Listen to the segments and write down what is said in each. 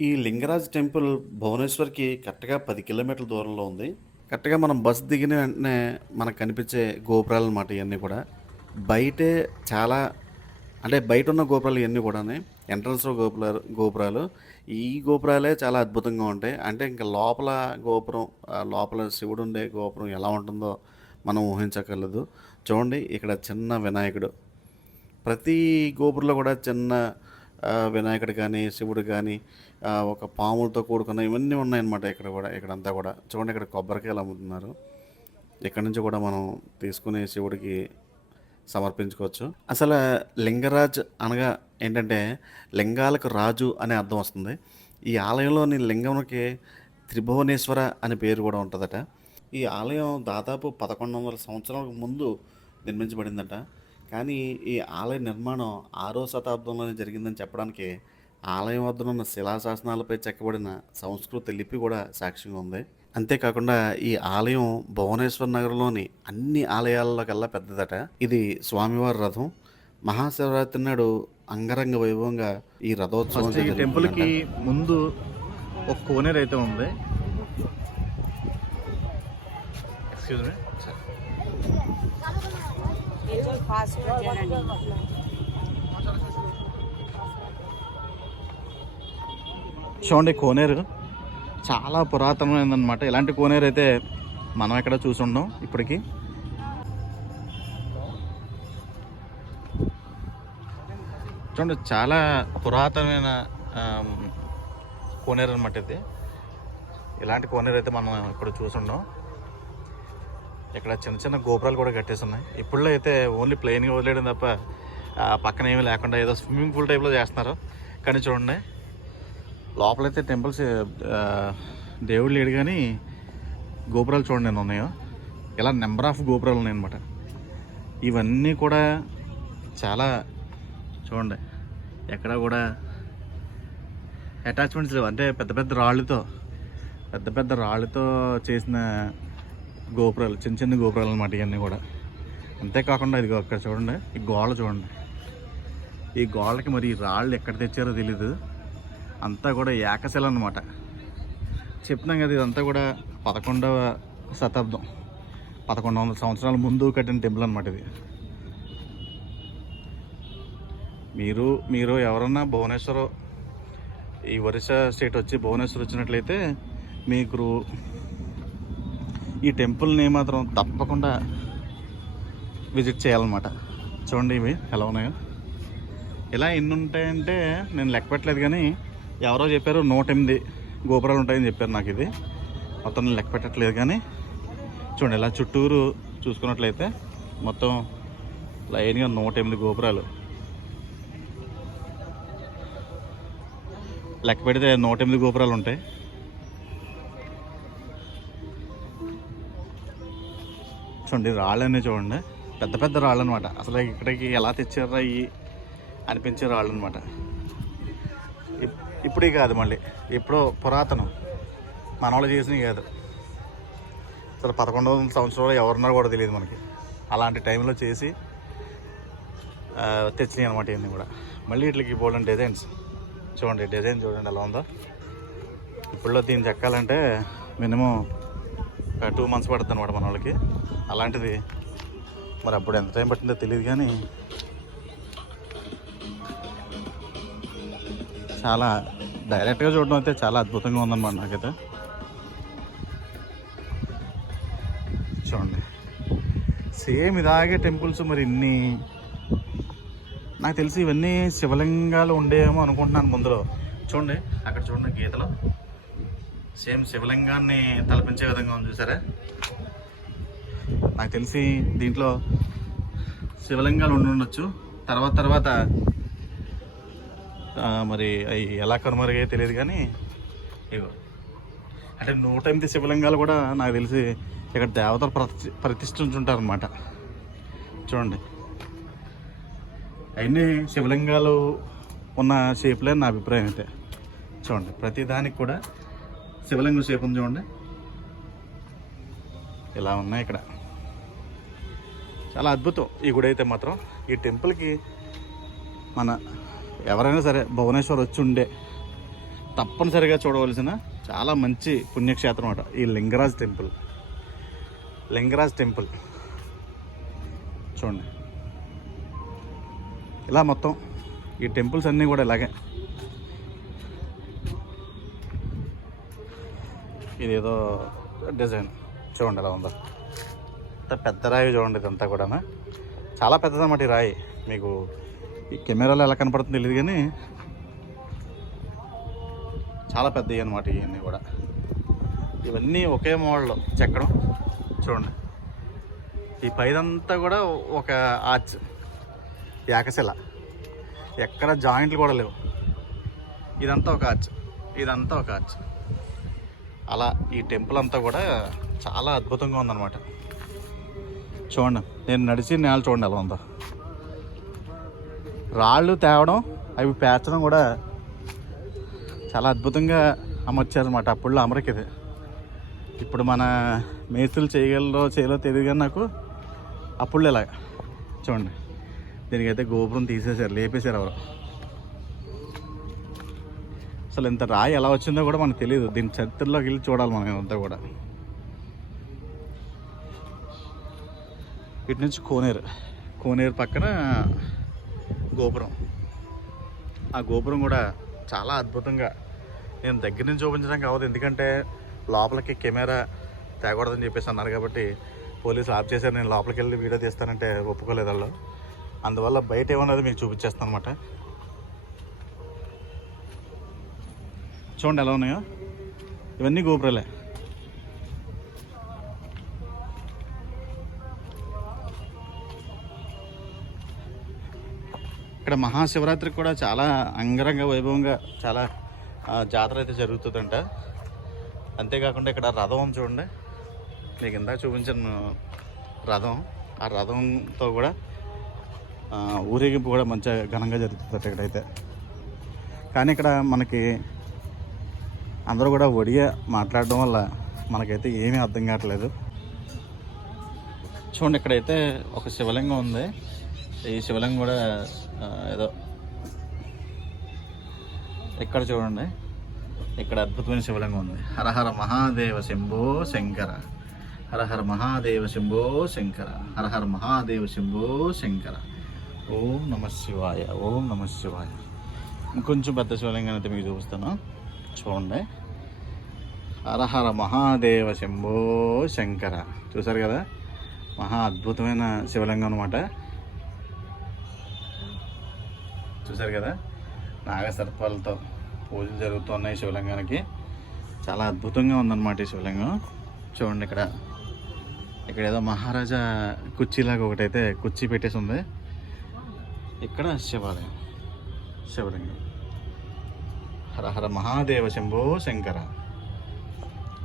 ఈ లింగరాజ్ టెంపుల్ భువనేశ్వర్‌కి కరెక్ట్‌గా 10 కిలోమీటర్ల దూరంలో ఉంది. కరెక్ట్‌గా మనం బస్ దిగిన వెంటనే మనకు కనిపించే గోపురాలన్నమాట ఇయన్నీ కూడా. బయటే చాలా అంటే బయటున్న గోపురాలు ఇయన్నీ కూడాని ఎంట్రన్స్‌లో గోపురాలు. ఈ గోపురాలే చాలా అద్భుతంగా ఉంటాయి. అంటే ఇంక లోపల గోపురం లోపల శివుడుండే గోపురం ఎలా ఉంటుందో మనం ఊహించక్కర్లేదు. చూడండి ఇక్కడ చిన్న వినాయకుడు. ప్రతి గోపురంలో కూడా చిన్న వినాయకుడు కానీ, శివుడు కానీ, ఒక పాములతో కూడుకున్న ఇవన్నీ ఉన్నాయన్నమాట ఇక్కడ కూడా. ఇక్కడంతా కూడా. చూడండి ఇక్కడ కొబ్బరికాయలు అమ్ముతున్నారు. ఇక్కడి నుంచి కూడా మనం తీసుకొని శివుడికి సమర్పించుకోవచ్చు. అసలు లింగరాజ్ అనగా ఏంటంటే లింగాలకు రాజు అనే అర్థం వస్తుంది. ఈ ఆలయంలోని లింగంకి త్రిభువనేశ్వర అనే పేరు కూడా ఉంటదట. ఈ ఆలయం దాదాపు 1100 సంవత్సరాలకు ముందు నిర్మించబడిందట. కానీ ఈ ఆలయ నిర్మాణం 6వ శతాబ్దంలోనే జరిగిందని చెప్పడానికి ఆలయం వద్దనున్న శిలాశాసనాలపై చెక్కబడిన సంస్కృత లిపి కూడా సాక్ష్యంగా ఉంది. అంతేకాకుండా ఈ ఆలయం భువనేశ్వర్ నగరంలోని అన్ని ఆలయాలలో కల్లా పెద్దదట. ఇది స్వామివారి రథం. మహాశివరాత్రి నాడు అంగరంగ వైభవంగా ఈ రథోత్సవం ఫస్ట్ ఈ టెంపుల్కి ముందు ఒక కోనేరు అయితే ఉంది. Excuse me. చూడండి కోనేరు చాలా పురాతనమైందనమాట. ఇలాంటి కోనేరు అయితే మనం ఎక్కడ చూసి ఉండం ఇప్పటికీ. చూడండి చాలా పురాతనమైన కోనేరు అనమాట ఇది. ఇలాంటి కోనేరు అయితే మనం ఇప్పుడు చూసి ఉండం. ఇక్కడ చిన్న చిన్న గోపురాలు కూడా కట్టేసి ఉన్నాయి. ఇప్పుడులో అయితే ఓన్లీ ప్లెయిన్గా వదిలేయడం తప్ప పక్కన ఏమీ లేకుండా ఏదో స్విమ్మింగ్ పూల్ టైప్లో చేస్తున్నారు. కానీ చూడండి లోపలైతే టెంపుల్స్ దేవుడు లేడు కానీ గోపురాలు చూడండి ఎన్ని ఉన్నాయో. ఇలా నెంబర్ ఆఫ్ గోపురాలు ఉన్నాయన్నమాట. ఇవన్నీ కూడా చాలా చూడండి ఎక్కడ కూడా అటాచ్మెంట్స్ లేవు. అంటే పెద్ద పెద్ద రాళ్ళతో చేసిన గోపురాలు, చిన్న చిన్న గోపురాలు అన్నమాట ఇవన్నీ కూడా. అంతేకాకుండా ఇది అక్కడ చూడండి ఈ గోడ చూడండి. ఈ గోడకి మరి ఈ రాళ్ళు ఎక్కడ తెచ్చారో తెలీదు. అంతా కూడా ఏకశిల అన్నమాట. చెప్తున్నాం కదా ఇదంతా కూడా 11వ శతాబ్దం, 1100 సంవత్సరాల ముందు కట్టిన టెంపుల్ అన్నమాట ఇది. మీరు ఎవరన్నా భువనేశ్వర్ ఈ ఒరిస్సా స్టేట్ వచ్చి భువనేశ్వర్ వచ్చినట్లయితే మీకు ఈ టెంపుల్ని మాత్రం తప్పకుండా విజిట్ చేయాలన్నమాట. చూడండి ఇవి ఎలా ఉన్నాయో. ఇలా ఎన్ని ఉంటాయంటే నేను లెక్క పెట్టలేదు కానీ ఎవరో చెప్పారు 108 గోపురాలు ఉంటాయని చెప్పారు నాకు. ఇది మొత్తం నేను లెక్క పెట్టట్లేదు కానీ చూడండి ఇలా చుట్టూరు చూసుకున్నట్లయితే మొత్తం లైన్గా 108 గోపురాలు. లెక్క పెడితే 108 గోపురాలు ఉంటాయి. చూడండి రాళ్ళన్నీ చూడండి పెద్ద పెద్ద రాళ్ళు అనమాట. అసలు ఇక్కడికి ఎలా తెచ్చారా ఈ అనిపించే రాళ్ళు అనమాట. ఇప్పుడే కాదు, మళ్ళీ ఎప్పుడో పురాతనం, మన వాళ్ళు చేసినవి కాదు. అసలు 1100 సంవత్సరాలు ఎవరున్నారో కూడా తెలియదు మనకి. అలాంటి టైంలో చేసి తెచ్చినాయి అనమాట ఇవన్నీ కూడా. మళ్ళీ వీటికి పోవడం డిజైన్స్ చూడండి, డిజైన్ చూడండి ఎలా ఉందో. ఇప్పుడులో దీన్ని చెక్కాలంటే మినిమం 2 months పడుతుంది అనమాట మన వాళ్ళకి. అలాంటిది మరి అప్పుడు ఎంత టైం పట్టిందో తెలియదు కానీ చాలా డైరెక్ట్గా చూడడం అయితే చాలా అద్భుతంగా ఉందన్నమాట నాకైతే. చూడండి సేమ్ ఇలాగే టెంపుల్స్ మరి ఇన్ని. నాకు తెలిసి ఇవన్నీ శివలింగాలు ఉండేమో అనుకుంటున్నాను ముందులో. చూడండి అక్కడ చూడండి గీతలో సేమ్ శివలింగాన్ని తలపించే విధంగా ఉంది చూసారా. నాకు తెలిసి దీంట్లో శివలింగాలు ఉండొచ్చు. తర్వాత మరి అవి ఎలా కనుమరుగా తెలియదు కానీ ఇగో అంటే 108 శివలింగాలు కూడా నాకు తెలిసి ఇక్కడ దేవతలు ప్రతిష్ఠించుంటారనమాట. చూడండి అవన్నీ శివలింగాలు ఉన్న షేప్లే నా అభిప్రాయం అయితే. చూడండి ప్రతి దానికి కూడా శివలింగం షేప్ ఉంది చూడండి. ఇలా ఉన్నాయి ఇక్కడ. చాలా అద్భుతం ఈ గుడి అయితే మాత్రం. ఈ టెంపుల్కి మన ఎవరైనా సరే భువనేశ్వర్ వచ్చి ఉండే తప్పనిసరిగా చూడవలసిన చాలా మంచి పుణ్యక్షేత్రం అన్నమాట ఈ లింగరాజ్ టెంపుల్. లింగరాజ్ టెంపుల్ చూడండి, ఇలా మొత్తం ఈ టెంపుల్స్ అన్నీ కూడా ఇలాగే. ఇదేదో డిజైన్ చూడండి ఎలా ఉందో, ఇంత పెద్ద రాయి చూడండి. ఇదంతా కూడా చాలా పెద్దదన్నమాట ఈ రాయి. మీకు ఈ కెమెరాలో ఎలా కనపడుతుందో తెలియదు కానీ చాలా పెద్దవి అన్నమాట ఇవన్నీ కూడా. ఇవన్నీ ఒకే మోడల్లో చెక్కడం చూడండి. ఈ పైదంతా కూడా ఒక ఆర్చ్, ఏకశిల, ఎక్కడ జాయింట్లు కూడా లేవు. ఇదంతా ఒక ఆర్చ్, ఇదంతా ఒక ఆర్చ్. అలా ఈ టెంపుల్ అంతా కూడా చాలా అద్భుతంగా ఉందన్నమాట. చూడండి, నేను నడిచి నేల చూడండి ఎలా ఉందో. రాళ్ళు తేవడం, అవి పేర్చడం కూడా చాలా అద్భుతంగా అమర్చారన్నమాట. అప్పుడు అమరిక ఇది. ఇప్పుడు మన మేస్తులు చేయలో తెలియదు కానీ నాకు అప్పుడు ఇలా చూడండి. దీనికైతే గోపురం తీసేశారు, లేపేశారు ఎవరు. అసలు ఇంత రాయి ఎలా వచ్చిందో కూడా మనకు తెలియదు. దీని చరిత్రలోకి వెళ్ళి చూడాలి మనం అంతా కూడా. ఇటు నుంచి కోనేరు పక్కన గోపురం. ఆ గోపురం కూడా చాలా అద్భుతంగా, నేను దగ్గర నుంచి చూపించడానికి అవ్వదు ఎందుకంటే లోపలికి కెమెరా తేకూడదని చెప్పేసి అన్నారు కాబట్టి పోలీసులు ఆఫ్ చేశారు. నేను లోపలికి వెళ్ళి వీడియో తీస్తానంటే ఒప్పుకోలేదు వాళ్ళు. అందువల్ల బయట ఏమన్నది మీకు చూపించేస్తాను అనమాట. చూడండి ఎలా ఉన్నాయో, ఇవన్నీ గోపురాలే. ఇక్కడ మహాశివరాత్రికి కూడా చాలా అంగరంగ వైభవంగా చాలా జాతర అయితే జరుగుతుందంట. అంతేకాకుండా ఇక్కడ రథం చూడండి, మీకు ఇందాక చూపించిన రథం, ఆ రథంతో కూడా ఊరేగింపు కూడా మంచిగా ఘనంగా జరుగుతుందట ఇక్కడైతే. కానీ ఇక్కడ మనకి అందరూ కూడా ఒడియా మాట్లాడడం వల్ల మనకైతే ఏమీ అర్థం కావట్లేదు. చూడండి, ఇక్కడైతే ఒక శివలింగం ఉంది. ఈ శివలింగం కూడా ఏదో ఇక్కడ చూడండి, ఇక్కడ అద్భుతమైన శివలింగం ఉంది. హరహర మహాదేవ శంభో శంకర, హరహర మహాదేవ శంభో శంకర, హరహర మహాదేవ శంభో శంకర. ఓం నమ శివాయ, ఓం నమ శివాయ. ఇంకొంచెం పెద్ద శివలింగాన్ని అయితే మీకు చూపిస్తాను చూడండి. హరహర మహాదేవ శంభో శంకర. చూసారు కదా, మహా అద్భుతమైన శివలింగం అనమాట. చూసారు కదా, నాగసర్పాలతో పూజలు జరుగుతున్నాయి శివలింగానికి. చాలా అద్భుతంగా ఉందన్నమాట ఈ శివలింగం. చూడండి, ఇక్కడ ఏదో మహారాజా కుర్చీలాగా ఒకటైతే కుర్చీ పెట్టేసి ఉంది. ఇక్కడ శివలింగం. హరహర మహాదేవ శంభో శంకర.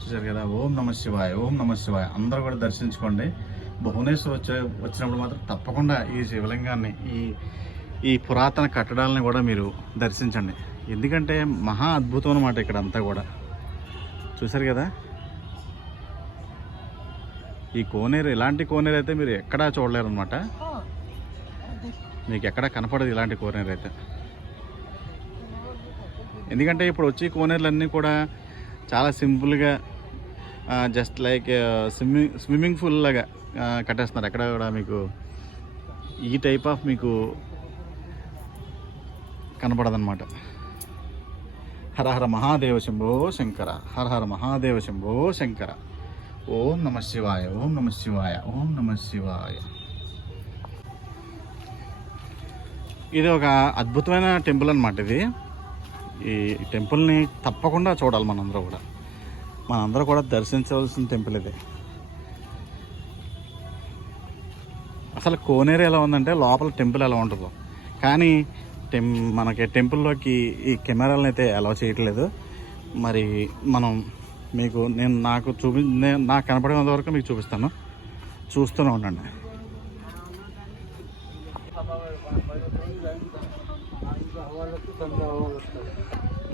చూసారు కదా, ఓం నమ శివాయ, ఓం నమ శివాయ. అందరూ కూడా దర్శించుకోండి. భువనేశ్వర్ వచ్చినప్పుడు మాత్రం తప్పకుండా ఈ శివలింగాన్ని, ఈ పురాతన కట్టడాలని కూడా మీరు దర్శించండి. ఎందుకంటే మహా అద్భుతం అన్నమాట ఇక్కడ అంతా కూడా. చూసారు కదా, ఈ కోనేరు, ఇలాంటి కోనేరు అయితే మీరు ఎక్కడా చూడలేరు అనమాట. మీకు ఎక్కడా కనపడదు ఇలాంటి కోనేరు అయితే. ఎందుకంటే ఇప్పుడు వచ్చే కోనేరులన్నీ కూడా చాలా సింపుల్గా జస్ట్ లైక్ స్విమ్మింగ్ పూల్ లాగా కట్టేస్తున్నారు. ఎక్కడ కూడా మీకు ఈ టైప్ ఆఫ్ మీకు కనపడదన్నమాట. హరహర మహాదేవ శంభో శంకర, హరహర మహాదేవ శంభో శంకర. ఓం నమ శివాయ, ఓం నమ శివాయ, ఓం నమ శివాయ. ఇది ఒక అద్భుతమైన టెంపుల్ అన్నమాట. ఈ టెంపుల్ని తప్పకుండా చూడాలి మనందరూ కూడా దర్శించవలసిన టెంపుల్ ఇది. అసలు కోనేరు ఎలా ఉందంటే లోపల టెంపుల్ ఎలా ఉంటుందో, కానీ మనకి టెంపుల్లోకి ఈ కెమెరాలను అయితే అలౌ చేయట్లేదు. మరి నాకు కనపడినంత వరకు మీకు చూపిస్తాను, చూస్తూనే ఉండండి.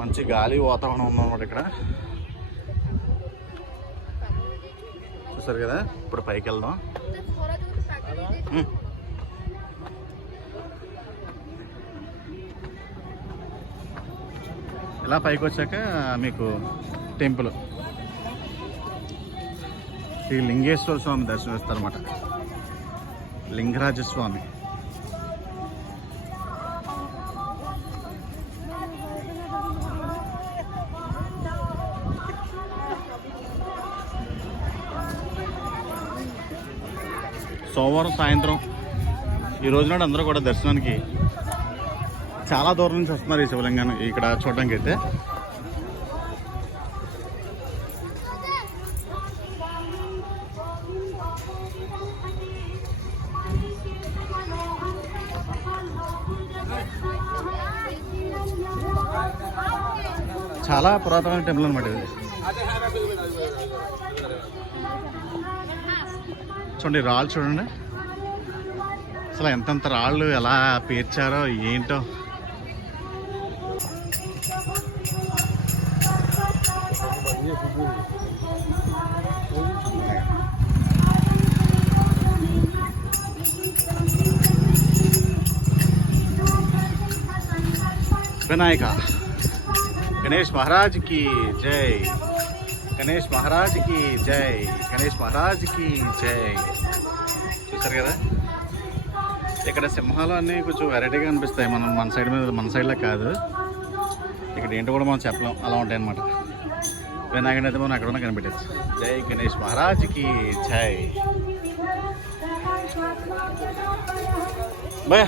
మంచి గాలి వాతావరణం ఉందన్నమాట ఇక్కడ. చూసారు కదా, ఇప్పుడు పైకి వెళ్దాం. ఇలా పైకి వచ్చాక మీకు టెంపుల్ ఈ లింగేశ్వర స్వామి దర్శనం ఇస్తారన్నమాట. లింగరాజ స్వామి. సోమవారం సాయంత్రం ఈ రోజు నాడు అందరూ కూడా దర్శనానికి చాలా దూరం నుంచి వస్తున్నారు ఈ శివలింగాన్ని ఇక్కడ చూడడానికి అయితే. చాలా పురాతనమైన టెంపుల్ అనమాట ఇది. చూడండి రాళ్ళు చూడండి, అసలు ఎంతెంత రాళ్ళు ఎలా పేర్చారో ఏంటో. వినాయక గణేష్ మహారాజ్ కి జై, గణేష్ మహారాజ్ కి జై, గణేష్ మహారాజ్ కి జై. చూసారు కదా, ఇక్కడ సింహాలు అన్నీ కొంచెం వెరైటీగా అనిపిస్తాయి. మన సైడ్లో కాదు, ఇక్కడ ఏంటో కూడా మనం చెప్పలేం, అలా ఉంటాయి అన్నమాట. వినాయకుడు అయితే మనం అక్కడ ఉన్న కనిపెట్టచ్చు. జై గణేష్ మహారాజ్ కి జై. భయ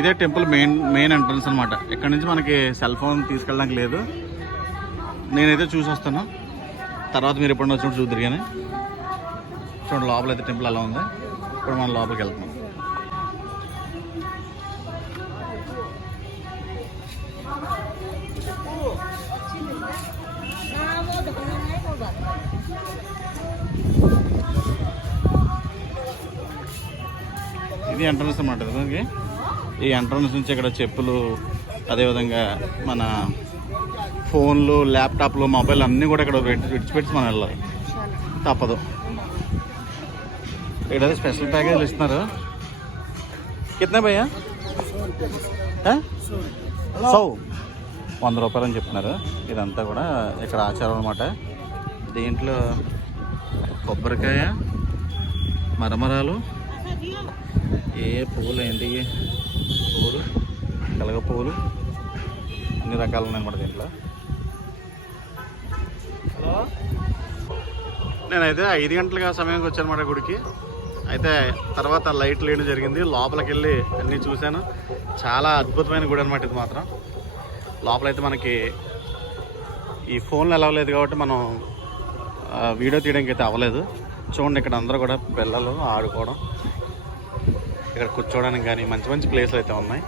ఇదే టెంపుల్ మెయిన్ ఎంట్రన్స్ అనమాట. ఇక్కడ నుంచి మనకి సెల్ ఫోన్ తీసుకెళ్ళడానికి లేదు. నేనైతే చూసి వస్తాను, తర్వాత మీరు ఎప్పుడన్నా వచ్చినప్పుడు చూద్దరు. కానీ చూడండి లోపల అయితే టెంపుల్ అలా ఉంది. ఇప్పుడు మనం లోపలికి వెళ్తున్నాం. ఇది ఎంట్రన్స్ అన్నమాట. దానికి ఈ ఎంట్రన్స్ నుంచి ఇక్కడ చెప్పులు, అదేవిధంగా మన ఫోన్లు, ల్యాప్టాప్లు, మొబైల్ అన్నీ కూడా ఇక్కడ విడిచిపెట్టి మనం వెళ్ళాలి, తప్పదు. ఇక్కడ స్పెషల్ ప్యాకేజ్ ఇస్తున్నారు. కిतना భయ్యా? 100 రూపాయలు అని చెప్తున్నారు. ఇదంతా కూడా ఇక్కడ ఆచారం అనమాట. దీంట్లో కొబ్బరికాయ, మరమరాలు, ఏ పువ్వులు ఏంటి పువ్వులు, కలగ పువ్వులు, అన్ని రకాలు ఉన్నాయన్నమాట దీంట్లో. నేనైతే 5 గంటలుగా సమయానికి వచ్చానమాట గుడికి. అయితే తర్వాత లైట్ లేని జరిగింది. లోపలికి వెళ్ళి అన్నీ చూశాను. చాలా అద్భుతమైన గుడి అనమాట ఇది మాత్రం. లోపలైతే మనకి ఈ ఫోన్లు అలవలేదు కాబట్టి మనం వీడియో తీయడానికి అయితే అవ్వలేదు. చూడండి ఇక్కడ అందరూ కూడా పిల్లలు ఆడుకోవడం, ఇక్కడ కూర్చోవడానికి కానీ మంచి మంచి ప్లేస్లు అయితే ఉన్నాయి.